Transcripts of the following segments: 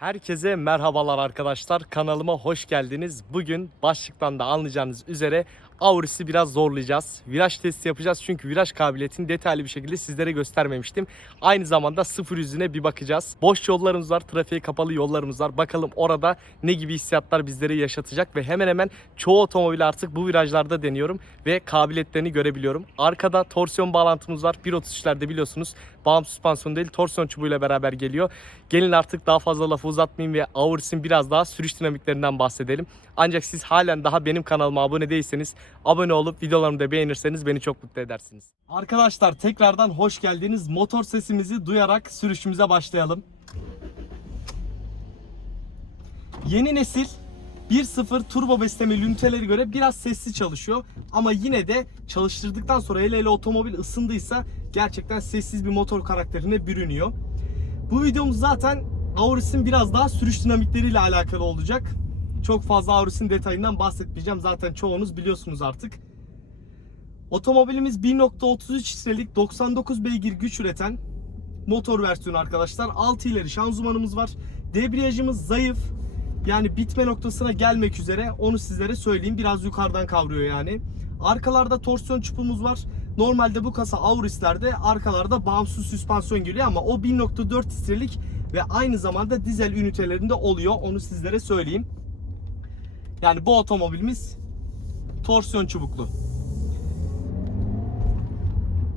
Herkese merhabalar arkadaşlar. Kanalıma hoş geldiniz. Bugün başlıktan da anlayacağınız üzere Auris'i biraz zorlayacağız. Viraj testi yapacağız çünkü viraj kabiliyetini detaylı bir şekilde sizlere göstermemiştim. Aynı zamanda sıfır yüzüne bir bakacağız. Boş yollarımız var, trafiğe kapalı yollarımız var. Bakalım orada ne gibi hissiyatlar bizlere yaşatacak ve hemen hemen çoğu otomobil artık bu virajlarda deniyorum ve kabiliyetlerini görebiliyorum. Arkada torsiyon bağlantımız var. 1.33'lerde biliyorsunuz bağımsız süspansiyon değil torsiyon çubuğuyla beraber geliyor. Gelin artık daha fazla lafı uzatmayayım ve Auris'in biraz daha sürüş dinamiklerinden bahsedelim. Ancak siz halen daha benim kanalıma abone değilseniz abone olup videolarımı da beğenirseniz beni çok mutlu edersiniz. Arkadaşlar tekrardan hoş geldiniz. Motor sesimizi duyarak sürüşümüze başlayalım. Yeni nesil 1.0 turbo besleme ünitelere göre biraz sessiz çalışıyor. Ama yine de çalıştırdıktan sonra hele hele otomobil ısındıysa gerçekten sessiz bir motor karakterine bürünüyor. Bu videomuz zaten Auris'in biraz daha sürüş dinamikleriyle alakalı olacak. Çok fazla Auris'in detayından bahsetmeyeceğim. Zaten çoğunuz biliyorsunuz artık. Otomobilimiz 1.33 litrelik 99 beygir güç üreten motor versiyonu arkadaşlar. 6 ileri şanzımanımız var. Debriyajımız zayıf. Yani bitme noktasına gelmek üzere. Onu sizlere söyleyeyim. Biraz yukarıdan kavruyor yani. Arkalarda torsiyon çupuğumuz var. Normalde bu kasa Auris'lerde arkalarda bağımsız süspansiyon geliyor ama o 1.4 litrelik ve aynı zamanda dizel ünitelerinde oluyor. Onu sizlere söyleyeyim. Yani bu otomobilimiz torsiyon çubuklu.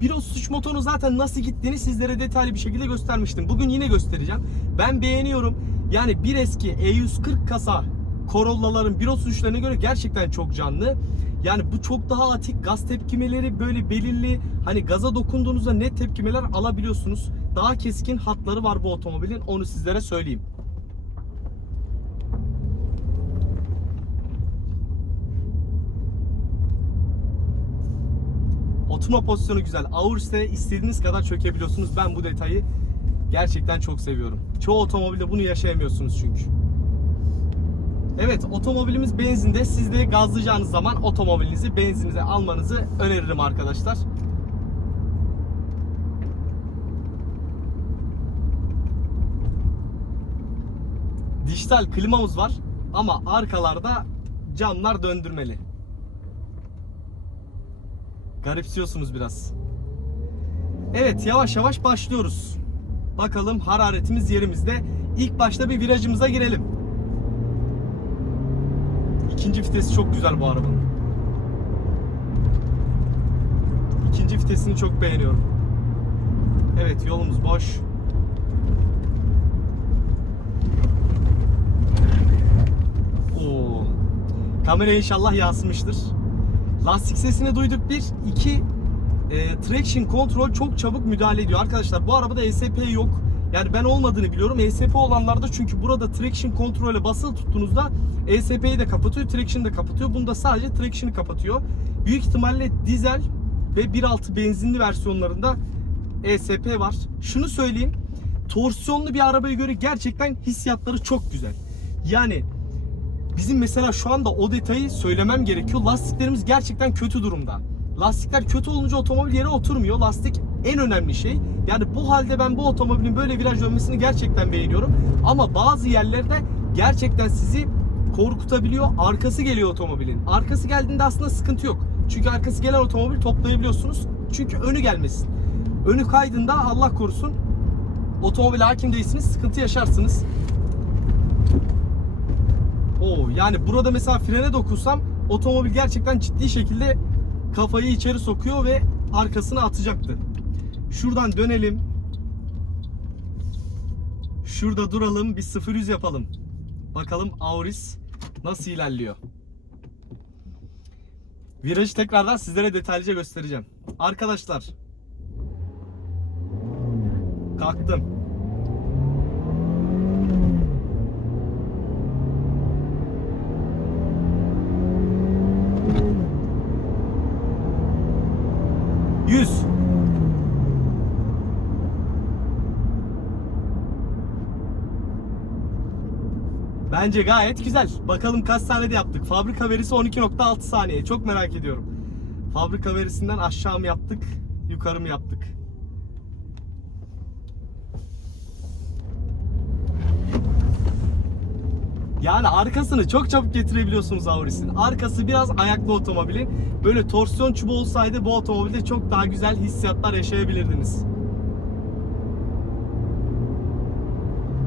1.33 motorun zaten nasıl gittiğini sizlere detaylı bir şekilde göstermiştim. Bugün yine göstereceğim. Ben beğeniyorum. Yani bir eski E140 kasa Corolla'ların 1.33'lerine göre gerçekten çok canlı. Yani bu çok daha atik. Gaz tepkimeleri böyle belirli. Hani gaza dokunduğunuzda net tepkimeler alabiliyorsunuz. Daha keskin hatları var bu otomobilin. Onu sizlere söyleyeyim. Oturma pozisyonu güzel. Auris'te istediğiniz kadar çökebiliyorsunuz. Ben bu detayı gerçekten çok seviyorum. Çoğu otomobilde bunu yaşayamıyorsunuz çünkü. Evet otomobilimiz benzinde. Siz de gazlayacağınız zaman otomobilinizi benzinize almanızı öneririm arkadaşlar. Dijital klimamız var ama arkalarda camlar döndürmeli. Garipsiyorsunuz biraz. Evet yavaş yavaş başlıyoruz. Bakalım hararetimiz yerimizde. İlk başta bir virajımıza girelim. İkinci vitesi çok güzel bu arabanın. İkinci vitesini çok beğeniyorum. Evet yolumuz boş. Oo. Kamera inşallah yansımıştır. Lastik sesini duyduk bir. iki e, traction control çok çabuk müdahale ediyor. Arkadaşlar bu arabada ESP yok. Yani ben olmadığını biliyorum. ESP olanlarda çünkü burada traction kontrole basılı tuttuğunuzda ESP'yi de kapatıyor, traction'ı da kapatıyor. Bunda sadece traction'ı kapatıyor. Büyük ihtimalle dizel ve 1.6 benzinli versiyonlarında ESP var. Şunu söyleyeyim. Torsiyonlu bir arabaya göre gerçekten hissiyatları çok güzel. Yani Bizim mesela şu anda o detayı söylemem gerekiyor. Lastiklerimiz gerçekten kötü durumda. Lastikler kötü olunca otomobil yere oturmuyor. Lastik en önemli şey. Yani bu halde ben bu otomobilin böyle viraj dönmesini gerçekten beğeniyorum. Ama bazı yerlerde gerçekten sizi korkutabiliyor. Arkası geliyor otomobilin. Arkası geldiğinde aslında sıkıntı yok. Çünkü arkası gelen otomobil toplayabiliyorsunuz. Çünkü önü gelmesin. Önü kaydında Allah korusun otomobil hakim değilsiniz sıkıntı yaşarsınız. Oo, yani burada mesela frene dokunsam otomobil gerçekten ciddi şekilde kafayı içeri sokuyor ve arkasına atacaktı. Şuradan dönelim. Şurada duralım bir 0-100 yapalım. Bakalım Auris nasıl ilerliyor. Virajı tekrardan sizlere detaylıca göstereceğim. Arkadaşlar. Kalktım. Bence gayet güzel. Bakalım kaç saniyede yaptık. Fabrika verisi 12.6 saniye. Çok merak ediyorum. Fabrika verisinden aşağı mı yaptık, yukarı mı yaptık? Yani arkasını çok çabuk getirebiliyorsunuz Auris'in. Arkası biraz ayaklı otomobilin. Böyle torsiyon çubuğu olsaydı bu otomobilde çok daha güzel hissiyatlar yaşayabilirdiniz.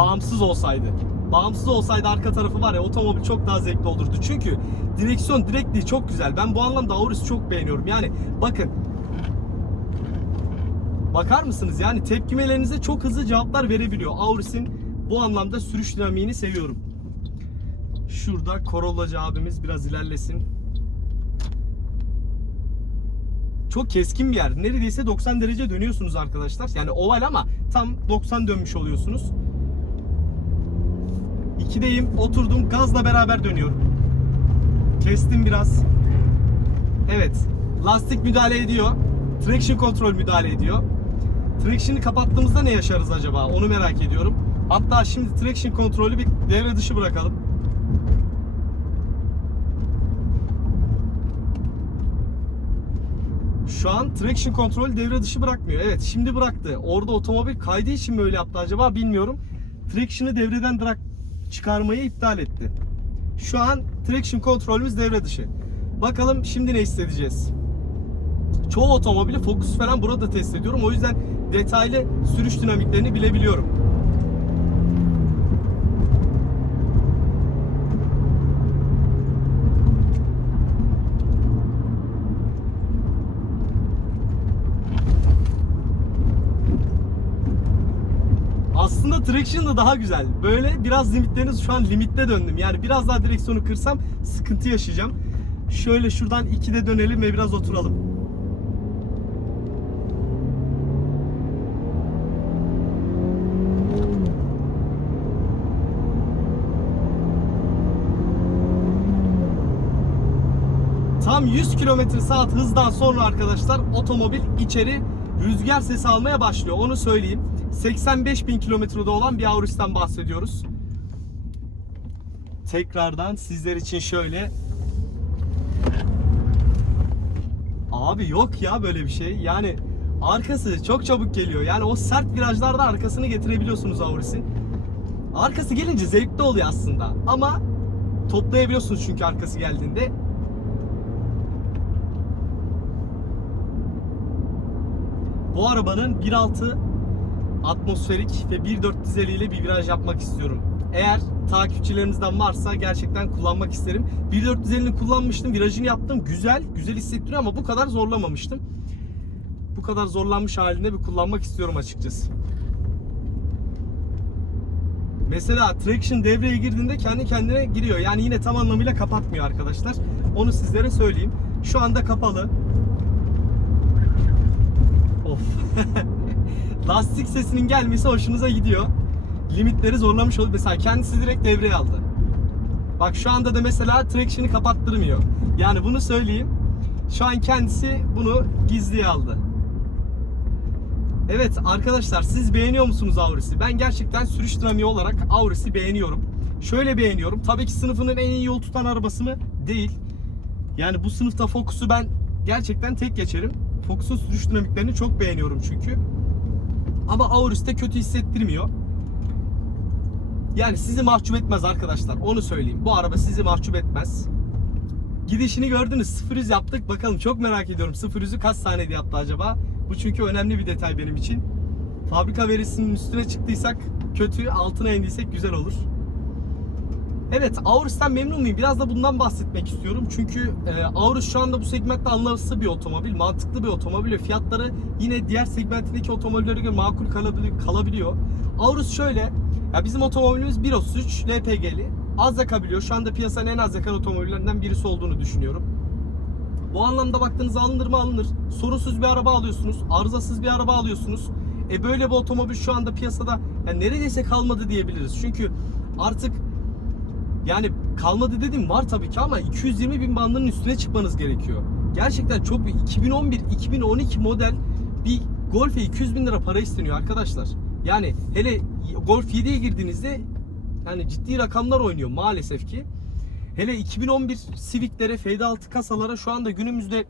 Bağımsız olsaydı. Bağımsız olsaydı arka tarafı var ya otomobil çok daha zevkli olurdu. Çünkü direksiyon direktliği çok güzel. Ben bu anlamda Auris'i çok beğeniyorum. Yani bakın Bakar mısınız? Yani tepkimelerinize çok hızlı cevaplar verebiliyor. Auris'in bu anlamda sürüş dinamiğini seviyorum. Şurada Corolla'cı abimiz biraz ilerlesin. Çok keskin bir yer. Neredeyse 90 derece dönüyorsunuz arkadaşlar. Yani oval ama tam 90 dönmüş oluyorsunuz. 2'deyim. Oturdum. Gazla beraber dönüyorum. Kestim biraz. Evet. Lastik müdahale ediyor. Traction kontrol müdahale ediyor. Traction'ı kapattığımızda ne yaşarız acaba? Onu merak ediyorum. Hatta şimdi traction kontrolü bir devre dışı bırakalım. Şu an traction kontrol devre dışı bırakmıyor. Evet şimdi bıraktı. Orada otomobil kaydığı için mi öyle yaptı acaba bilmiyorum. Traction'ı devreden bırak çıkarmayı iptal etti. Şu an traction kontrolümüz devre dışı. Bakalım şimdi ne hissedeceğiz? Çoğu otomobili Focus falan burada test ediyorum. O yüzden detaylı sürüş dinamiklerini bilebiliyorum. Aslında traction da daha güzel. Böyle biraz limitleriniz şu an limitte döndüm. Yani biraz daha direksiyonu kırsam sıkıntı yaşayacağım. Şöyle şuradan 2'de dönelim ve biraz oturalım. Tam 100 km saat hızdan sonra arkadaşlar otomobil içeri rüzgar sesi almaya başlıyor. Onu söyleyeyim. 85 bin kilometrede olan bir Auris'ten bahsediyoruz. Tekrardan sizler için şöyle Abi yok ya böyle bir şey. Yani arkası çok çabuk geliyor. Yani o sert virajlarda arkasını getirebiliyorsunuz Auris'in. Arkası gelince zevkli oluyor aslında. Ama toplayabiliyorsunuz çünkü arkası geldiğinde. Bu arabanın 1.6 atmosferik ve 1.4 dizeliyle bir viraj yapmak istiyorum. Eğer takipçilerinizden varsa gerçekten kullanmak isterim. 1.4 dizelini kullanmıştım, virajını yaptım. Güzel, güzel hissettiriyor ama bu kadar zorlamamıştım. Bu kadar zorlanmış halinde bir kullanmak istiyorum açıkçası. Mesela traction devreye girdiğinde kendi kendine giriyor. Yani yine tam anlamıyla kapatmıyor arkadaşlar. Onu sizlere söyleyeyim. Şu anda kapalı. Of. Lastik sesinin gelmesi hoşunuza gidiyor. Limitleri zorlamış oluyor. Mesela kendisi direkt devreye aldı. Bak şu anda da mesela traction'ı kapattırmıyor. Yani bunu söyleyeyim. Şu an kendisi bunu gizliye aldı. Evet arkadaşlar siz beğeniyor musunuz Auris'i? Ben gerçekten sürüş dinamiği olarak Auris'i beğeniyorum. Şöyle beğeniyorum. Tabii ki sınıfının en iyi yol tutan arabası mı? Değil. Yani bu sınıfta Focus'u ben gerçekten tek geçerim. Focus'un sürüş dinamiklerini çok beğeniyorum çünkü. Ama Auris'te kötü hissettirmiyor. Yani sizi mahcup etmez arkadaşlar. Onu söyleyeyim. Bu araba sizi mahcup etmez. Gidişini gördünüz. 0 100 yaptık. Bakalım çok merak ediyorum. 0 100'ü kaç saniyede yaptı acaba? Bu çünkü önemli bir detay benim için. Fabrika verisinin üstüne çıktıysak kötü, altına indiysek güzel olur. Evet, Auris'ten memnun muyum? Biraz da bundan bahsetmek istiyorum. Çünkü e, Auris şu anda bu segmentte anlamsız bir otomobil, mantıklı bir otomobil ve fiyatları yine diğer segmentindeki otomobillere göre makul kalabili- kalabiliyor. Auris şöyle, ya bizim otomobilimiz 1.33 LPG'li. Az yakabiliyor. Şu anda piyasanın en az yakan otomobillerinden birisi olduğunu düşünüyorum. Bu anlamda baktığınızda alınır mı alınır. Sorunsuz bir araba alıyorsunuz. Arızasız bir araba alıyorsunuz. E böyle bir otomobil şu anda piyasada yani neredeyse kalmadı diyebiliriz. Çünkü artık yani kalmadı dedim var tabii ki ama 220 bin bandının üstüne çıkmanız gerekiyor. Gerçekten çok bir 2011-2012 model bir Golf'e 200 bin lira para isteniyor arkadaşlar. Yani hele Golf 7'ye girdiğinizde yani ciddi rakamlar oynuyor maalesef ki. Hele 2011 Civic'lere, Fade 6 kasalara şu anda günümüzde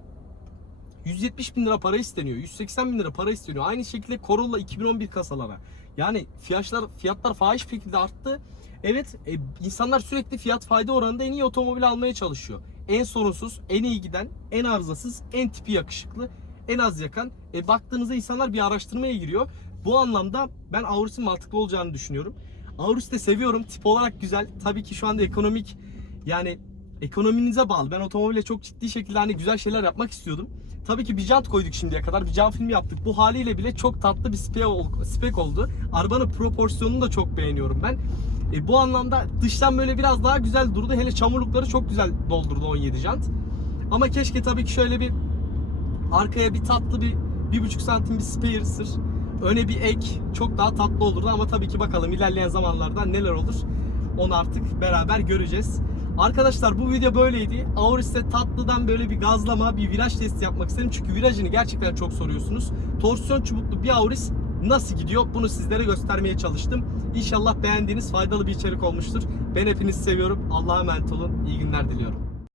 170 bin lira para isteniyor. 180 bin lira para isteniyor. Aynı şekilde Corolla 2011 kasalara. Yani fiyatlar fiyatlar fahiş şekilde arttı. Evet e, insanlar sürekli fiyat fayda oranında en iyi otomobil almaya çalışıyor. En sorunsuz, en iyi giden, en arızasız, en tipi yakışıklı, en az yakan. E, baktığınızda insanlar bir araştırmaya giriyor. Bu anlamda ben Auris'in mantıklı olacağını düşünüyorum. Auris'i de seviyorum. Tip olarak güzel. Tabii ki şu anda ekonomik yani ekonominize bağlı. Ben otomobile çok ciddi şekilde hani güzel şeyler yapmak istiyordum. Tabii ki bir jant koyduk şimdiye kadar. Cam filmi yaptık. Bu haliyle bile çok tatlı bir spek, ol- spek oldu. Arabanın proporsiyonunu da çok beğeniyorum ben. E, bu anlamda dıştan böyle biraz daha güzel durdu. Hele çamurlukları çok güzel doldurdu 17 jant. Ama keşke tabii ki şöyle bir arkaya bir tatlı bir bir buçuk santim bir spare sır. Öne bir ek çok daha tatlı olurdu ama tabii ki bakalım ilerleyen zamanlarda neler olur. Onu artık beraber göreceğiz. Arkadaşlar bu video böyleydi. Auris'te tatlıdan böyle bir gazlama, bir viraj testi yapmak istedim. Çünkü virajını gerçekten çok soruyorsunuz. Torsiyon çubuklu bir Auris nasıl gidiyor? Bunu sizlere göstermeye çalıştım. İnşallah beğendiğiniz faydalı bir içerik olmuştur. Ben hepinizi seviyorum. Allah'a emanet olun. İyi günler diliyorum.